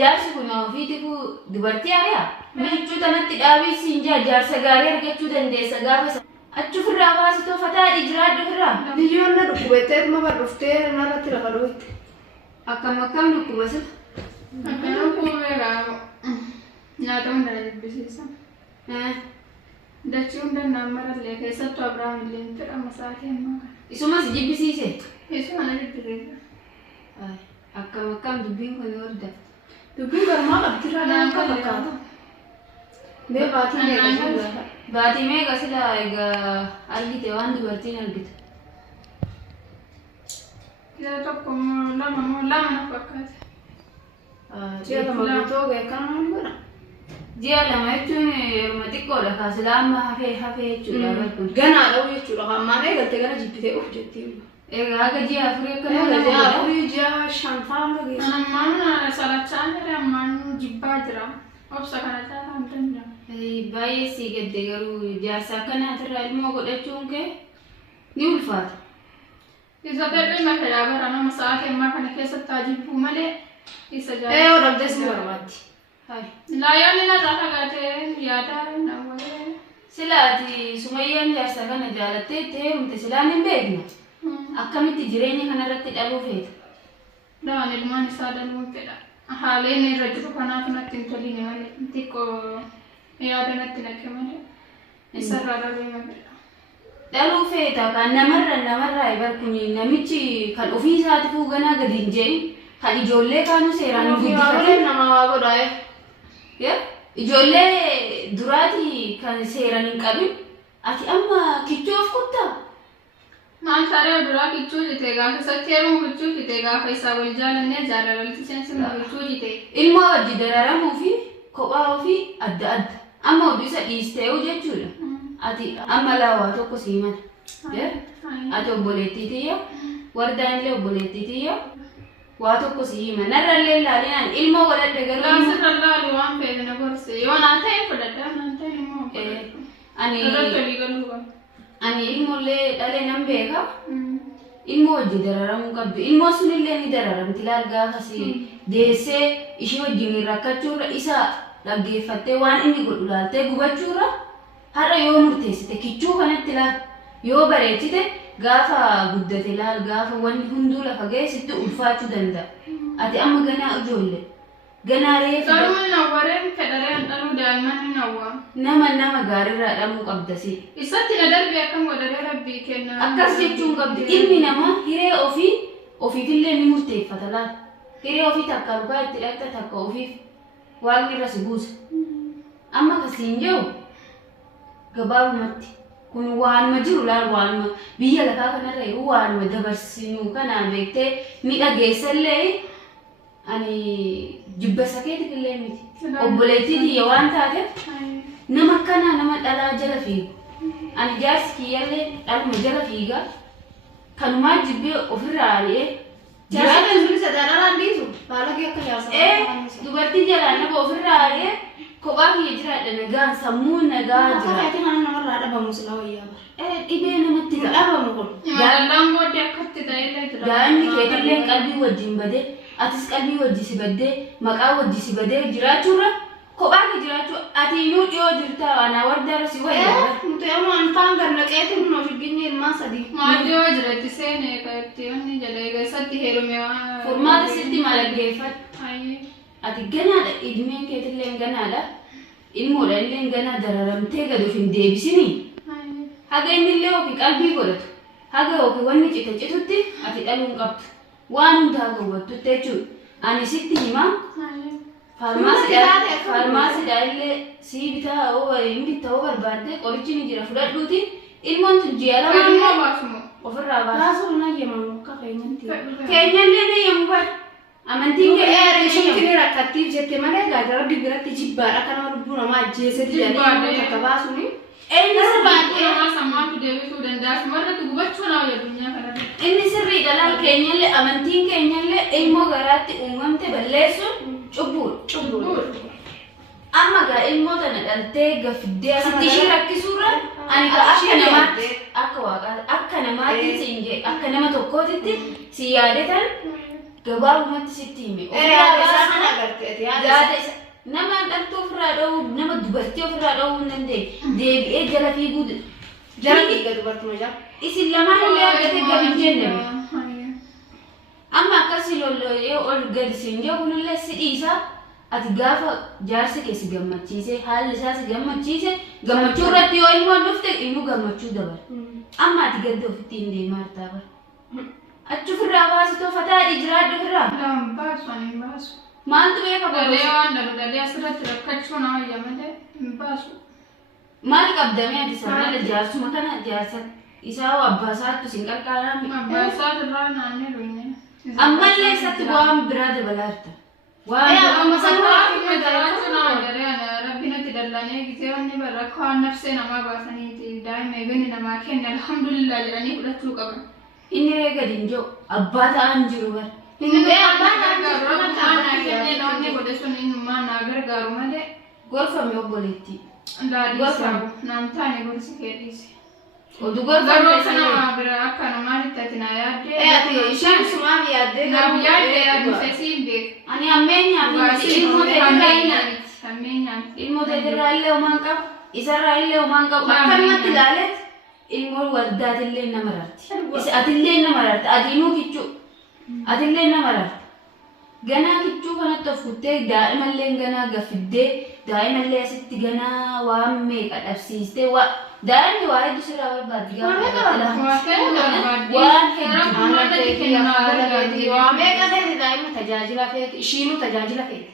jaarsi kun ofiitiku dubartii ari'a michuu tanatti dhaabii siinjaa jaarsa gaarii argachuu dandeessa gaafa achufirraa baasitoo fataa jiraadhu irraa biyyoon na dhukkubettee ma barruftee narratti lafa dhooyte akkam dhukkuba sila akkana kuubeegaa nyaata hunda jibbisiisa dachii hunda naammarallee keessattuu Abrahaam illee ni jedhama sa'aatii ammaa kana isumas jibbisiise isuma na jibbisiisa akkam dubbiin kun horda dubbiin garmaa qabdirraa akka fakkaata mee baatii meeqa baatii meeqa sila egaa argite waan dubartiin argite yeroo tokko lama na fakkaate ji'a lama guutuu beekamaa godha ji'a lama jechuun yeruma xiqqoodha kaasila amma hafee jechuudha barkuun ganaa dha'u jechuudha ammaan eegalte gara jibbitee of jettiin egaa haga ji'a afurii akka ji'a afurii ji'a shanfaa hanga geessu ammaan salachaa jira ammaan jibbaa jira obsa kana caalaa hin danda'amu baay'ee sii gadde garuu jaarsa akkanaatirraa ilmoo godhachuun kee ni ulfaata isa fedhii makalaa bara nama sa'aatii ammaa kana keessatti jibbuu malee isa oo dhabdees ni barbaaddi laayoonni narraa fagaatee yaada nawwalee silaati sumayyaan jaarsa kana jaalattee itti heerumte silaan hin beekna akkamitti jireenya kanarratti dhaluu feeta dhaan ilmaan isaa dhaluu fedha haaleen irra jiru kanaaf natti hin toline malee xiqqoo yaada natti nakke malee isarraa dhaluu fedha dhaluu feeta kan namarraa barkuni namichi kan ofii isaatifuu ganaa gadi hin jeein kan ijoollee kaanuu seeraan hin guddifate nama waa godhaa ijoollee duraati kan seeraan hin qabin ati amma kichuu of kuttaa maal taaree duraa kichuu jite gaafa isatti heerumu kichuu jite gaafa isaa wal jaalannee jaalalalitti seensinuu kichuu jite ilmoo wajji dararamuu fi kophaa ofii adda adda amma oduu isa dhiistee'u jechuudha ati amma laawaa tokko sii mala ati obboleettii tiyya wardaan illee obboleettii tiyya waa tokko sii hima narrallee ilaalinaan ilmoo godhadhe garuu gaasirra laalu waan feete na gorse yoo naan ta'e fudhadha naan ta'e immoo ani ilmoollee dhalee nan beeka ilmoo wajji dararamuu qabdu ilmoo sunillee ni dararamti laal gaafasi deessee ishee wajjin rakkachuurra isa dhaggeeffattee waan inni godhu laaltee gubachuurra har'a yoo murteessite kichuu kanatti laal yoo bareechite gaafa guddate laal gaafa wanni hunduu lafa ga'e sitti ulfaachuu danda'a ati amma ganaa ijoollee ganaa reefu garuu nawwareen fedhareen dhaluu daa'imman nama gaariirraa dhaluu qabdasi isatti na darbe akkam godharee rabbii kenna akkas jechuun qabdi ilmi namaa hiree ofiifillee ni murteeffata laal hiree ofii takka lukaa itti dhaqxa takka ofiif waaqni irra si buusa amma kasiin jiru gabaabumatti kun waanuma jiru laal waanuma biyya lafaa kanarra jiru waanuma dabarsinuu kanaan beektee ni dhageessallee ani jibba sakeetifillee miti obboleettii tiyya waan taateef nama akkanaa nama dhalaa jala fiigu ani jaarsi kiyyallee dhaluma jala fiiga kanumaa jibbee ofirraa ari'ee jaarsa sun isa dhalaa dhiisu haala kee akka jaarsa dubartii jalaa nama ofirraa ari'ee kophaa kiyya jiraadha nagaan sammuu nagaa jira ati mana namarraa dhabamu sila wayyaa dhibee namatti dhabamu kun jaalallaan booddee akkatti ta'ellee jira daa'imni keetillee qalbii wajjin badee atis qalbii wajji si baddee maqaa wajji si badee jiraachuurra kophaa kee jiraachuu ati inuu dhiyoo jirta anaa wardaara si wayyaa nuti amma antaan garnaqeeti nun of iddinyi ilmaan sadii maatii yoo jiratti seenee ka'etti wanni jedhee keessatti heerume furmaata sitti malaggeeffadhu ati ganaadha ilmeen keetillee ganaadha ilmoodha illee ganaa dararamtee gad of hin deebisinii haga innillee ofii qalbii godhatu haga ofii wanni citutti ati dhaluun qabdu waan hundaa gawwattutti jechuudha ani sitti himaa faarmaasiidha illee sii bitaa hin bitaa barbaadde qorichi ni jira fudhadhuuti ilmoon tun ji'a lama ofirraa baasa taasuu na yemamu akka keenyallee ni yemmuu bar amantiin isheen rakkattiif jette malee gaajara biratti jibbaadha akka nama lubbuu namaa ajjeesatti jedhanii akka baasuni inni sirriidha laal keenyallee amantiin keenyallee ilmoo garaatti uumamte balleessuun cubbuudha amma gaa ilmoo tana dhaltee gafiddee asitti ishee rakkisuurra ani akka namaatti akka waaqaatti akka namaatti siin jee akka nama tokkootitti si yaadetan gabaabumatti sitti hime isaan agartee yaada isa. nama dhaltuu ofirraa dha'uu nama dubartii ofirraa dha'uu hin dandeenye deebi'ee jala fiiguu Jara dhiiga dubartuma jara. isin lamaan illee argate gab hin jenne amma akkasii lolloyee ol gadi siin jiru kunillee si dhiisa ati gaafa jaarsi kee si gammachiise haalli isaa si gammachiise gammachuu irratti yoo ilmoon dhufte inuu gammachuu dabala amma ati gadda ofitti hin deemaa hartaa bara achi ofirraa baasitoo fataadhi jiraadhu ofirraa Baasu ani baasu. maaltu beeka Dalee waan dalu dalee asirratti rakkachuu nama yaamate hin baasu. maal qabdamee ati sarara jaarsuma kana jaarsa isaa abbaa isaattu sin qarqaaraan Abbaa isaa irraa naannee dhuyne. ammallee isatti waan biraa dabalaa jirta waan amma Sanaa fi jiraachuu nama jedhee rabbi natti dallanee gisee wanni barra kaan nafsee namaa baasaniiti daa'ima eegani namaa kenna alhamdulillah jedhanii fudhachuu qaban. inni ree gadi hin jiru abbaa ta'an jiru bara Inni abbaan gargaaru rabbi naa kennee namni godhe sun innummaan naa gargaaru malee gorfame obboleetti daadhiisaa'u naan taane gorsi kee dhiise. oduu Garuu akka gorfame namaa bira akka namaatti ati naa yaaddee. Ati isheen sumaaf yaaddee Naaf yaaddee yaaduse siin beeku. ani ammeenyaa fi ilmoo Ammeenyaan. ilmoo teetirraa illee homaan qabu isarraa illee homaan qabu akkanumatti ilaaleet ilmoo waldaatillee nama rarti atillee nama rarti adiinuu kichuu atillee nama rarti ganaa kichuu kanatti of kuttee daa'imallee ganaa gafiddee daa'imallee asitti ganaa waan meeqa dhabsiistee daa'imni waa hedduu sirraa barbaaddi waa meeqa feeti daa'ima tajaajila feeti ishiinuu tajaajila feeti.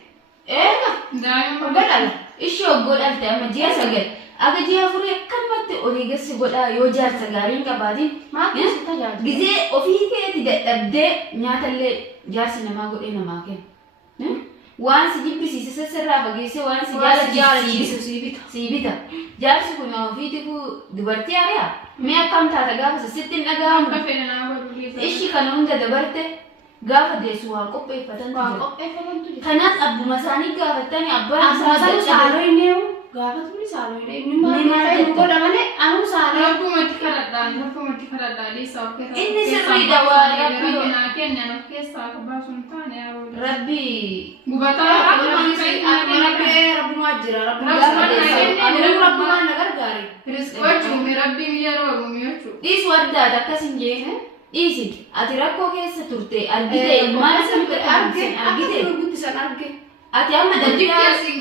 ishee oggoo dhalte amma ji'a sagal aga ji'a afurii akkanumatti olii gassi godhaa yoo jaarsa gaariin qabaatiin gizee ofii keeti dadhabdee nyaatallee jaarsi namaa godhee namaa kenna waan si jibbisiise sasirraa fageessee waan si jaalachiisu sii bita jaarsi kun ofiitiku dubartii ari'a mee akkam taata gaafa sitti hin dhaga'amu ishi kana hunda dabarte gaafa deessu waan qopheeffatan kanaaf abbuma isaanii gaafattanii abbaan Asal saaloo inni gaafa tuni saaloo inni maal godha malee anu saaloo Rabbumatti kadhadhaan dhiisaa of keessaa. Inni sirriidha waa rabbi naa kennan of keessaa akka baasu hin taane yaa rabbi gubataa rabbumaa jira rabbumaa na gargaare. Riskoochuumi rabbiin yeroo uumiyachuu. dhiisu addaata akkas hin jeene dhiisi ati rakkoo keessa turte argite ilmaan samte argite guddisan arge. ati amma dandeettii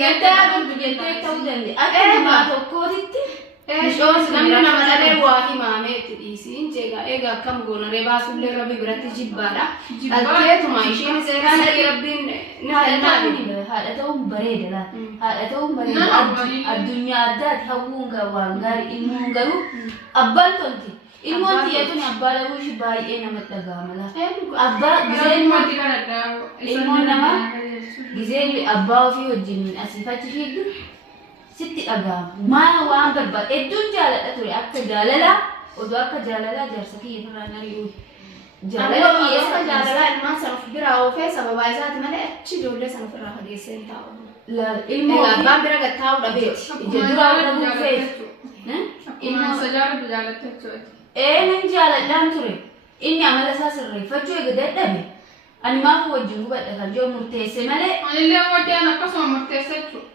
guddu jettee ta'uu danda'e akka namaa tokkootitti Namni nama dhalee waa himaamee itti dhiisiin jeegaa egaa akkam goona ree baasullee rabbi biratti jibbaadha. Dhalteetuma isheen seeraan rabbiin ni haalannaafi. haadha ta'uun bareeda laata haadha ta'uun bareeda addunyaa addaati hawwuun waan gaarii ilmoon garuu abbaan tolti ilmoon tiyyatuun abbaa dhabuu ishii baay'ee namatti dhaga'ama laata abbaa ilmoon namaa gizeen abbaa ofii wajjin asiif achi fiigdu sitti dhaga'ama maana waan barbaadu hedduun jaaladha ture akka jaalalaa oduu akka jaalalaa jaarsa kiyya irraan ari'uu Jaalala kiyya jaalalaa ilmaan sana of biraa oofee sababaa isaati malee achi ijoollee sana ofirraa fageessee hin taa'u. ilmoo Abbaan bira gad taa'uu dhabeeti. ija duraa dhabuu feetu Akkuma sajaalatu jaalatte jechuudha. nan jaaladhaan ture inni amala isaa sirreeffachuu eega dadhabe ani maaf wajjin gubadha kan jiru murteesse malee Anillee waddaan akkasuma murteessa jechuudha.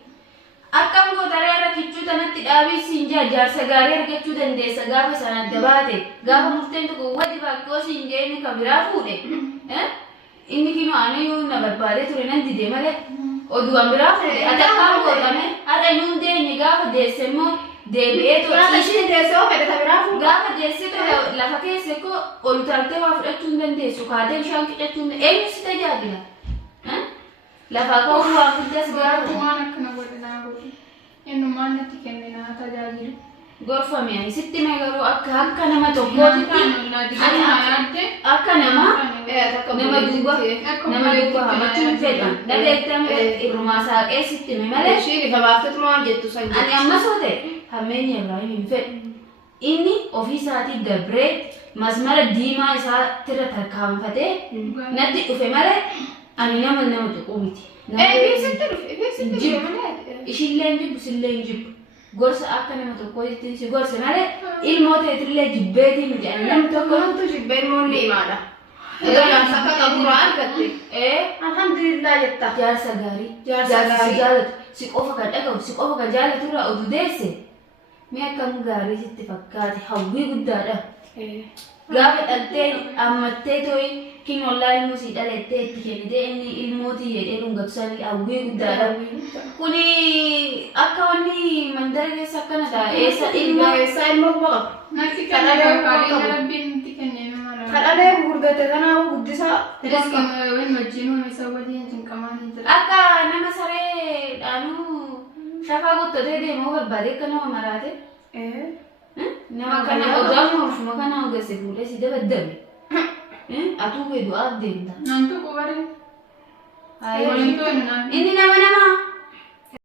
akkam gootaree irra kichuu tanatti dhaabiisiin jaarsa gaarii argachuu dandeessa gaafa sana adda baate gaafa murteen tokko wadi bakkoo siin jee inni kan biraa fuudhe inni kinoo aniyyuu na barbaadee ture nan dide malee oduun biraa fuudhe ati akkaan gootame har'a nuun deenye gaafa deesse immoo deebi'ee Isheen teessoo fedhata biraa fuudha. gaafa deesse tokko lafa keesse koo ol utaaltee waa fudhachuu hin dandeessu kaatee bishaan qicachuu hin dandeessu eenyu si tajaajila lafa ka'uu waa fiddas gaafa Waan akkana godhe naa godhe. Eenyummaan natti kenne naa tajaajilu. gorfame ani sitti mee garuu akka nama tokkootitti akka nama duuba hamachuun fedhan dhabeettame irrumaa saaqee sitti mee malee Isheen ifa baafatuma waan jettu san jettu. ani amma soo ta'e hammeenya irraa hin fedhu inni ofii isaatii dabree masmara diimaa isaa tira tarkaanfatee natti dhufe malee ani nama tuquu miti. Beeksisti dhufe malee. Ishillee jibbu sillee jibbu gorsa akka nama tokkootti si gorsa malee ilmoo ta'etillee jibbeetii miti ani namni tokko Tokkotu jibbeen moonni imaadha. Jaarsa akka qabu argatte. Alhamdulillah jetta. Jaarsa gaarii. Jaarsa gaarii. Si jaalatu. Si qofa kan dhagahu, si qofa kan jaalatu irraa oduu deesse. Mee akkam gaarii sitti fakkaate hawwii guddaadha. Gaafa dhaltee ammattee tooyi kin ollaa ilmoo sii dhalettee itti kennitee inni ilmootii jedhee dhungatu sanii hawwii guddaadha. Kuni akka wanni mandara keessa akkana ta'a. Eessa ilmoo qaba. Natti kadhadhee qaaliin rabbiin nutti kennee nama kadhadhee gurgurdate kanaaf guddisaa. Riskii wani wajjin uumisa waliin cinqamaanii jira. Akka nama saree dhaanuu shafaa gottatee deemuu barbaade akka nama maraate. Nama kana odaaf morfuma kana ogeesse fuudhee si dabaddabe. Atuu fedhu aaf deemta. Nantu qubaree. Inni nama